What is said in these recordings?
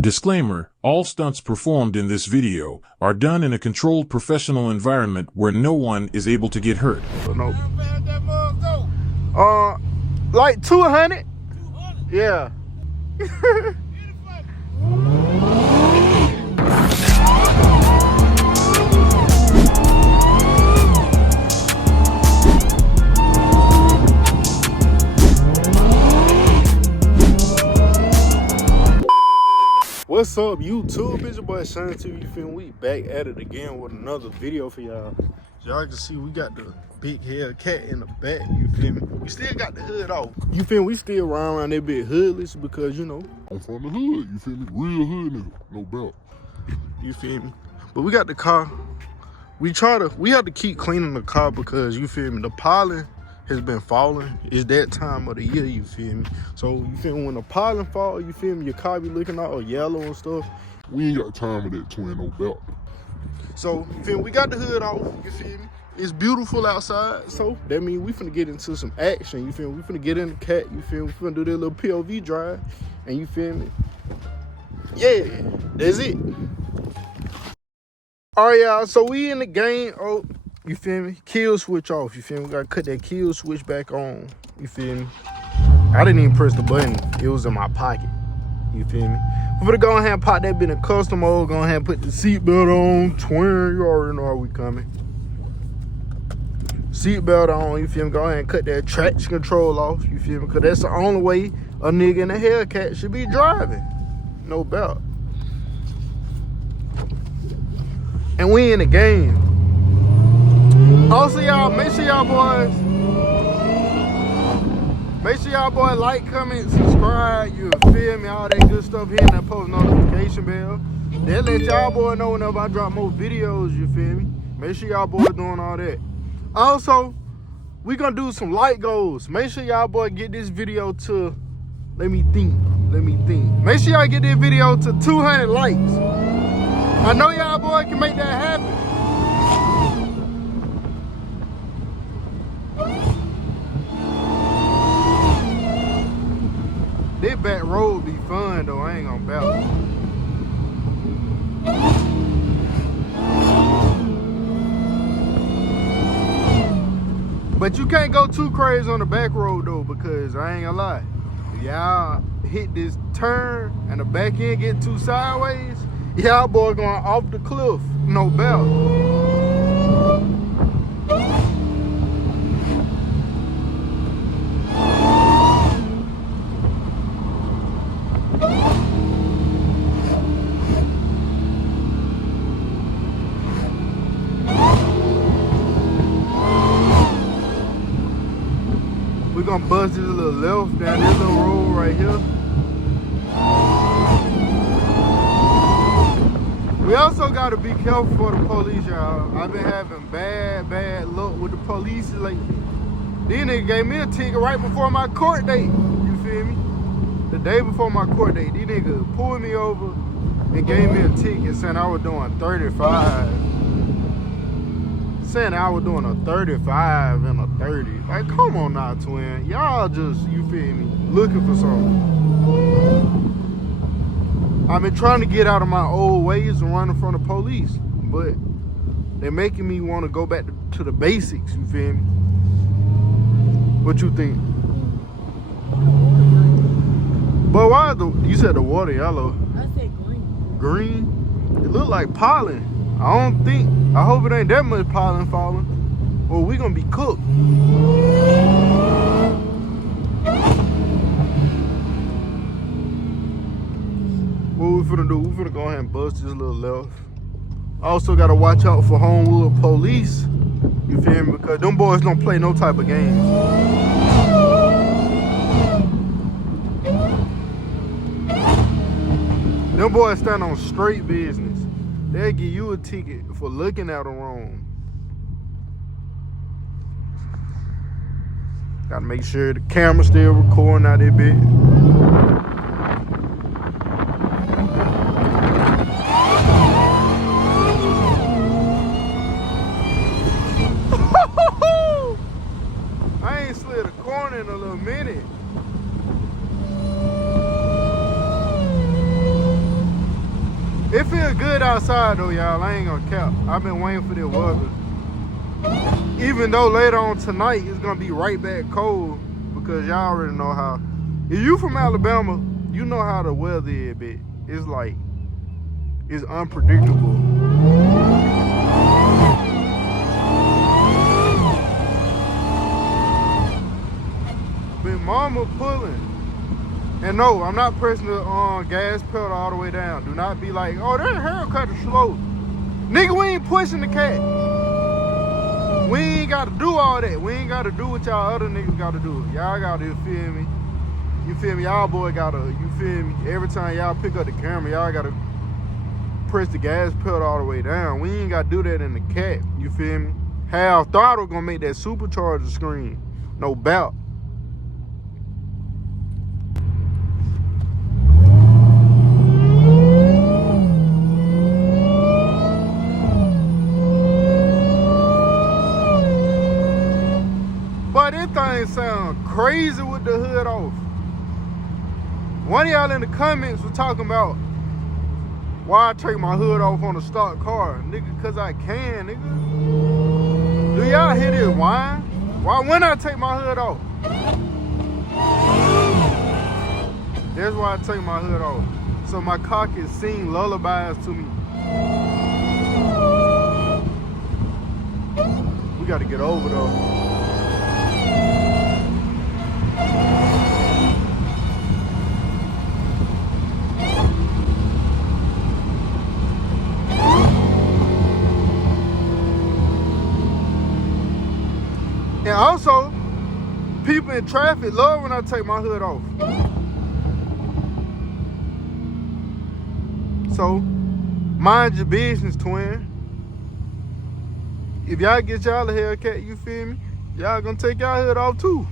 Disclaimer, all stunts performed in this video are done in a controlled professional environment where no one is able to get hurt. No. Like 200? 200? Yeah. What's up, YouTube? It's your boy Sean too. You feel me? We back at it again with another video for y'all. Y'all can see we got the big Hellcat in the back. You feel me? We still got the hood off. You feel me? We still around that bit hoodless because, you know, I'm from the hood. You feel me? Real hood nigga, no doubt. You feel me? But we got the car. We have to keep cleaning the car because, you feel me, the pollen has been falling. It's that time of the year, you feel me? So, you feel me, when the pollen fall, you feel me, your car be looking all yellow and stuff. We ain't got time for that, twin, no doubt. So, you feel me, we got the hood off, you feel me? It's beautiful outside, so that means we finna get into some action, you feel me? We finna get in the cat, you feel me? We finna do that little POV drive, and you feel me? Yeah, that's it. All right, y'all, so we in the game. Oh, you feel me? Kill switch off, you feel me? We gotta cut that kill switch back on, you feel me? I didn't even press the button. It was in my pocket, you feel me? We're gonna go ahead and pop that bit in custom mode. Go ahead and put the seatbelt on. Twin, you already know how we coming. Seatbelt on, you feel me? Go ahead and cut that traction control off, you feel me? Because that's the only way a nigga in a Hellcat should be driving. No doubt. And we in the game. Also, y'all, make sure y'all boys like, comment, subscribe, you feel me, all that good stuff, hitting that post notification bell. They'll let y'all boys know whenever I drop more videos, you feel me. Make sure y'all boys doing all that. Also, we gonna do some like goals. Make sure y'all boys get this video to, let me think. Make sure y'all get this video to 200 likes. I know y'all boys can make that happen. This back road be fun though, I ain't gonna battle. But you can't go too crazy on the back road though, because I ain't gonna lie. If y'all hit this turn and the back end get too sideways, y'all boy going off the cliff, no belt. We're gonna buzz this little left down this little road right here. We also gotta be careful for the police, y'all. I've been having bad luck with the police lately. These niggas gave me a ticket right before my court date. You feel me? The day before my court date, these niggas pulled me over and gave me a ticket saying I was doing 35. Saying I was doing a 35 and a 30. Like, come on now, twin. Y'all just, you feel me, looking for something. I've been trying to get out of my old ways and running from the police, but they're making me want to go back to the basics, you feel me? What you think? But why you said the water yellow? I said green. Green? It look like pollen. I hope it ain't that much pollen falling, or we gonna be cooked. What we finna do? We finna go ahead and bust this little left. Also gotta watch out for Homewood police. You feel me? Because them boys don't play no type of games. Them boys stand on straight business. They'll give you a ticket for looking at them wrong. Gotta make sure the camera's still recording out that bit. I ain't slid a corner in a little minute. It feels good outside though, y'all. I ain't gonna cap. I've been waiting for this weather. Even though later on tonight it's gonna be right back cold, because y'all already know how. If you from Alabama, you know how the weather is, bitch. It's like, it's unpredictable. Big mama pulling. And no, I'm not pressing the gas pedal all the way down. Do not be like, oh, that Hellcat is slow. Nigga, we ain't pushing the cat. We ain't got to do all that. We ain't got to do what y'all other niggas got to do. Y'all got to, you feel me? You feel me? Y'all boy got to, you feel me? Every time y'all pick up the camera, y'all got to press the gas pedal all the way down. We ain't got to do that in the cat. You feel me? Half throttle gonna make that supercharger screen. No doubt. But this thing sound crazy with the hood off. One of y'all in the comments was talking about why I take my hood off on a stock car. Nigga, cause I can, nigga. Do y'all hear this whine? Why when I take my hood off? That's why I take my hood off. So my car can sing lullabies to me. We gotta get over though. And also, people in traffic love when I take my hood off. So, mind your business, twin. If y'all get y'all a Hellcat, you feel me? Y'all gonna take y'all hood off too.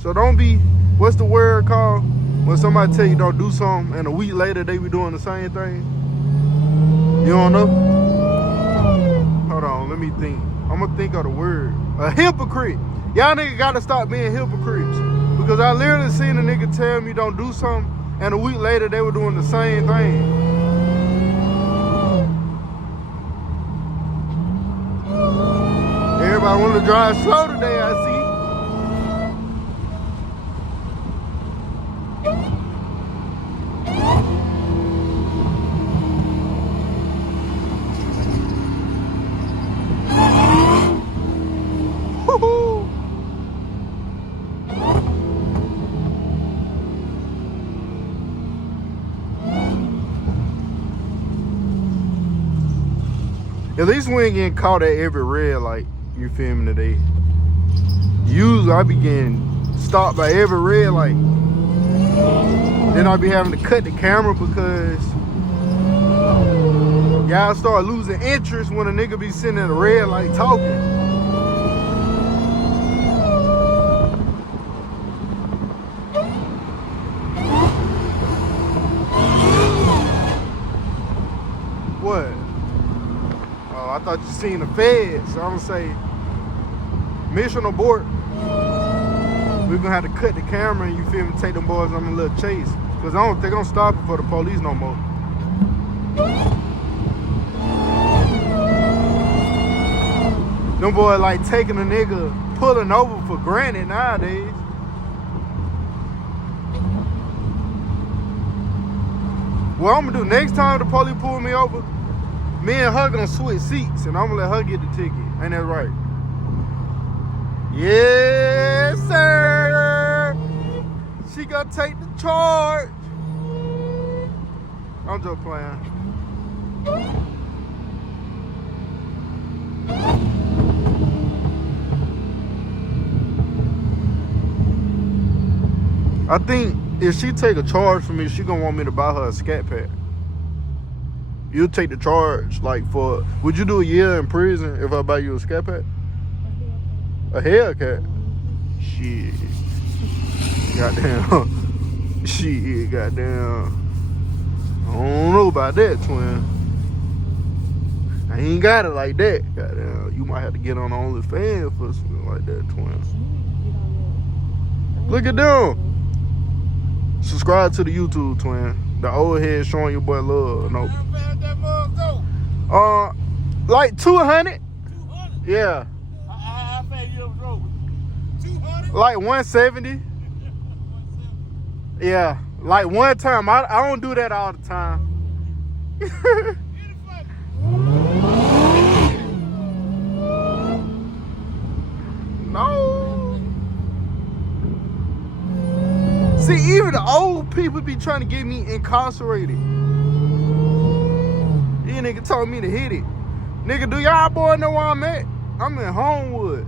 So don't be, what's the word called? When somebody tell you don't do something and a week later they be doing the same thing. You don't know? Hold on, let me think. I'm gonna think of the word. A hypocrite. Y'all niggas gotta stop being hypocrites. Because I literally seen a nigga tell me don't do something, and a week later they were doing the same thing. Everybody wanna drive slow today, I see. At least we ain't getting caught at every red light, you feel me, today. Usually I be getting stopped by every red light. Then I be having to cut the camera because y'all start losing interest when a nigga be sitting at a red light talking. What? Oh, I thought you seen the feds, so I'm gonna say, mission abort. We're gonna have to cut the camera and, you feel me, take them boys on a little chase. Cause I don't think I'm stopping for the police no more. Them boys like taking a nigga, pulling over for granted nowadays. What I'm gonna do next time the police pull me over, me and her gonna switch seats and I'm gonna let her get the ticket. Ain't that right? Yes, sir. She gonna take the charge. I'm just playing. I think if she take a charge for me, she gonna want me to buy her a scat pack. You'll take the charge, like for, would you do a year in prison if I buy you a scat pack? A Hellcat? Shit. Goddamn. Shit, goddamn. I don't know about that, twin. I ain't got it like that. Goddamn. You might have to get on OnlyFans for something like that, twin. Look at them. Subscribe to the YouTube, twin. The old head showing your boy love. No. How fast that mug go? Like 200. 200? Yeah. How fast you ever drove? 200? Like 170. Yeah. Like one time. I don't do that all the time. No. See, even the old people be trying to get me incarcerated. These nigga told me to hit it. Nigga, do y'all boy know where I'm at? I'm in Homewood.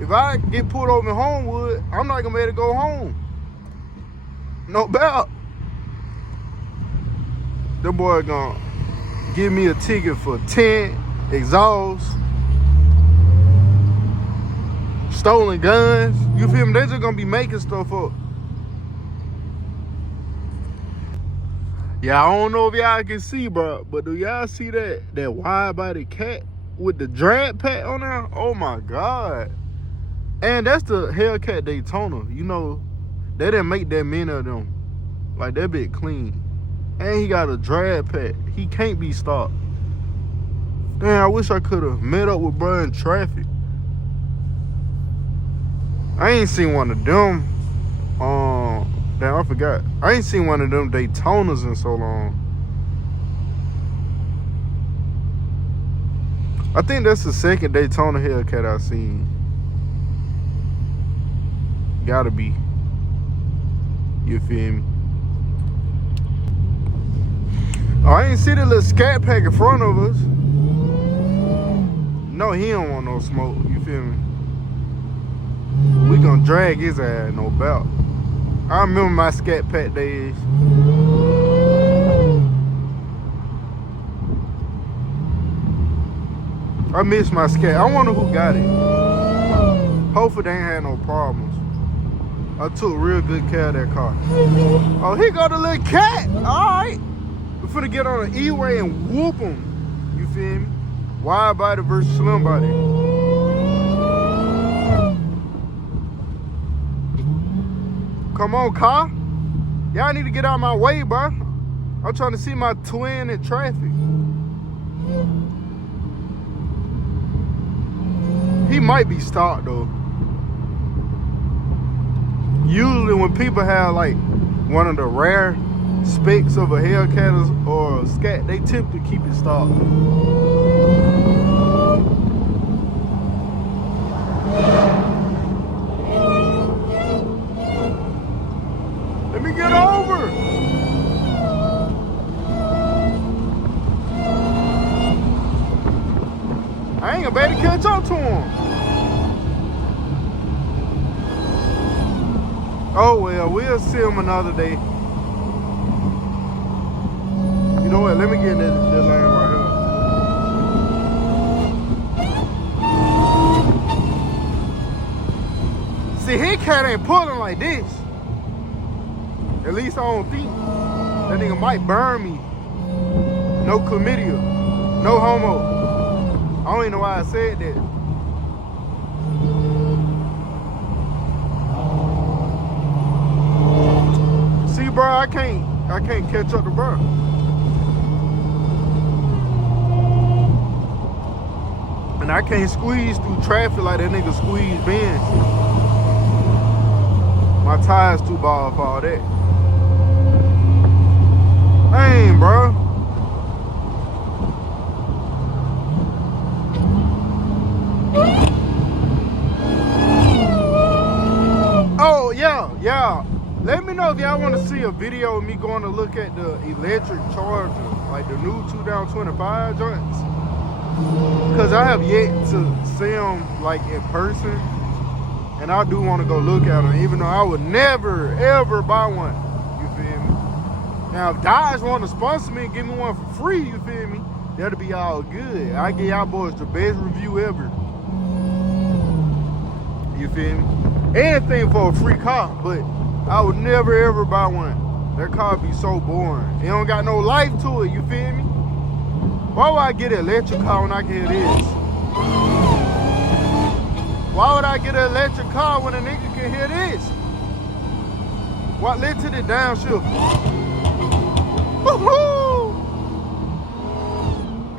If I get pulled over in Homewood, I'm not gonna be able to go home. No doubt. The boy gonna give me a ticket for 10 exhausts, stolen guns. You feel me? They just gonna be making stuff up. Yeah, I don't know if y'all can see, bro, but do y'all see that wide body cat with the drag pack on there? Oh my God. And that's the Hellcat Daytona. You know, they didn't make that many of them. Like, that bit clean. And he got a drag pack. He can't be stopped. Damn, I wish I could have met up with bro in traffic. I ain't seen one of them. Damn, I forgot. I ain't seen one of them Daytonas in so long. I think that's the second Daytona Hellcat I've seen. Gotta be. You feel me? Oh, I ain't see the little scat pack in front of us. No, he don't want no smoke. You feel me? We gonna drag his ass, no doubt. I remember my scat pack days. I miss my scat. I wonder who got it. Hopefully they ain't had no problems. I took real good care of that car. Oh, here go the little cat. All right. We're finna get on an E-way and whoop him. You feel me? Wide body versus slim body. Come on, car. Y'all need to get out of my way, bro. I'm trying to see my twin in traffic. He might be stopped, though. Usually when people have, like, one of the rare specs of a Hellcat or a Scat, they typically keep it stopped. Let me get over. I ain't gonna be able to catch up to him. Oh well, we'll see him another day. You know what? Let me get in this lane right here. See, Hellcat ain't pulling like this. At least I don't think. That nigga might burn me. No chlamydia. No homo. I don't even know why I said that. See, bro, I can't catch up to bro. And I can't squeeze through traffic like that nigga squeeze Ben. My tires too bald for all that. Dang, bro. Oh, yeah. Let me know if y'all want to see a video of me going to look at the electric charger, like the new 2025 joints. Because I have yet to see them, like, in person. And I do want to go look at them, even though I would never, ever buy one. You feel me? Now, if Dodge want to sponsor me and give me one for free, you feel me? That'll be all good. I give y'all boys the best review ever. You feel me? Anything for a free car, but I would never, ever buy one. That car be so boring. It don't got no life to it, you feel me? Why would I get an electric car when I can hear this? Why would I get an electric car when a nigga can hear this? What led to the downshift? Woohoo!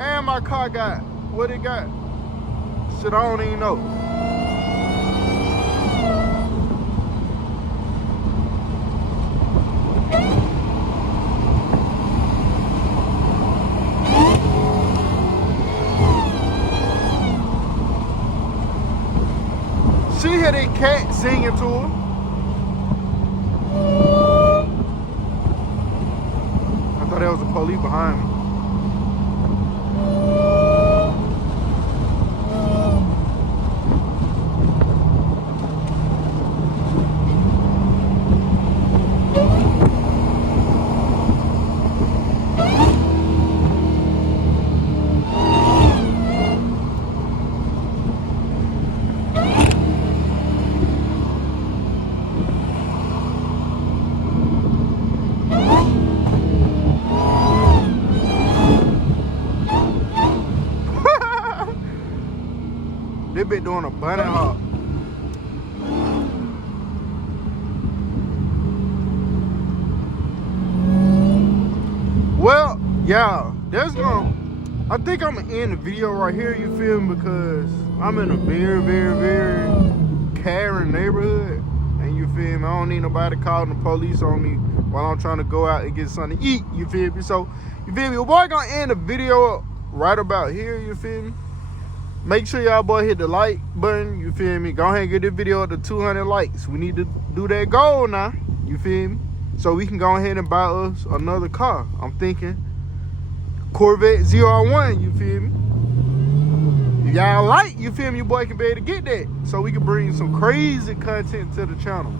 And my car got, what it got? Shit, I don't even know. She hear that cat singing to her. I thought there was a police behind me. They been doing a bunny hop. Well, yeah, I think I'm gonna end the video right here, you feel me? Because I'm in a very, very, very caring neighborhood. And you feel me? I don't need nobody calling the police on me while I'm trying to go out and get something to eat, you feel me? So, you feel me? Your boy gonna end the video right about here, you feel me? Make sure y'all boy hit the like button, you feel me? Go ahead and get this video up to 200 likes. We need to do that goal now, you feel me? So we can go ahead and buy us another car. I'm thinking Corvette ZR1, you feel me? If y'all like, you feel me, your boy can be able to get that. So we can bring some crazy content to the channel.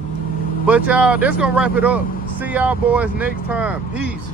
But y'all, that's gonna wrap it up. See y'all boys next time. Peace.